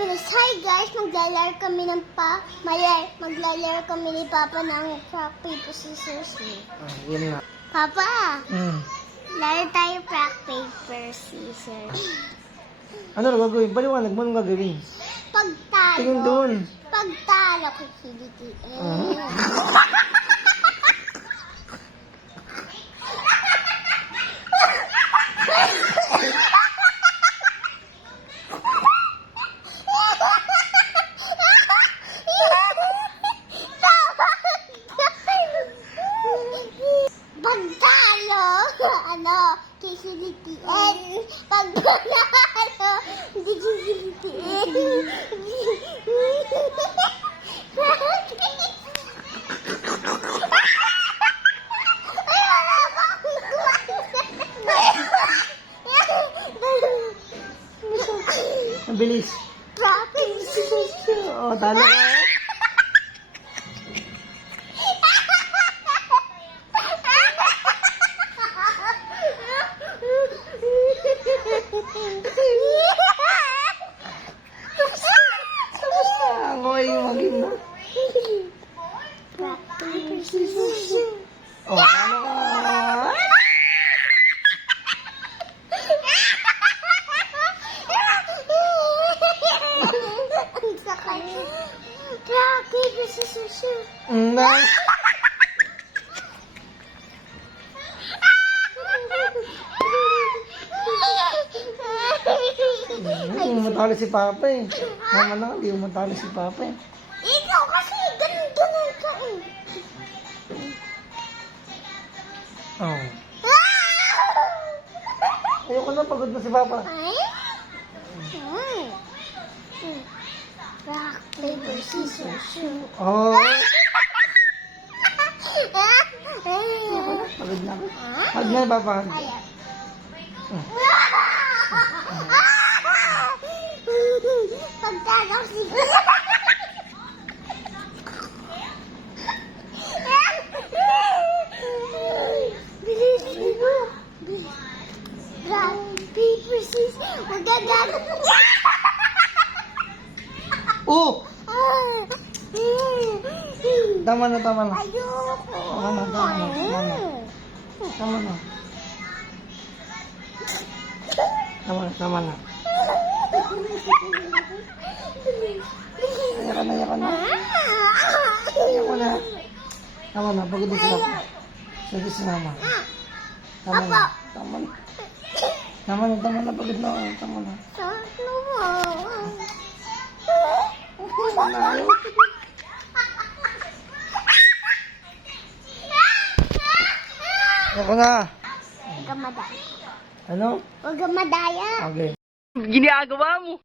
Pilipinas. Hi guys, maglalaro kami ng maglalaro kami ni Papa ng rock, paper, scissors. Yun na. Papa, laro tayo rock, paper, scissors. Ano na gagawin? Paliwanag mo anong gagawin? Tingin Pagtalo. doon. Pagtalo ko siliti. Pagtalo, ano, kisilitiin. Pag panalo, hindi kisilitiin. Ang bilis. Oo, talo ka. Ang okay yung maging na. Oh, talo ka. Na. Hindi mo matalo si Papa eh. Mama na, hindi mo matalo si Papa eh. Ikaw kasi, ganun ka eh. Oh. Ayoko na, pagod na si Papa. Ay? Rock, paper, scissors, shoot. Oh. Pagod na ako. Hag na, Papa. Ayan. Pagtalaw si bilis mo. Rock, paper, scissors. Magagano. Oh! Tama na, tama na. Ayoko. Tama na, tama na, tama na. Tama na. Tama na, tama na. Ayoko na, ayoko na. Ayoko na. Tama na, pagod na sila. Sige si Mama. Tama na, tama na. Tama na, tama na, pagod na ako. Tama na. Ano mo? Tama na, ayoko. Ayoko na. Huwag kang madaya. Ano? Huwag kang madaya. Okay. Ginagawa mo.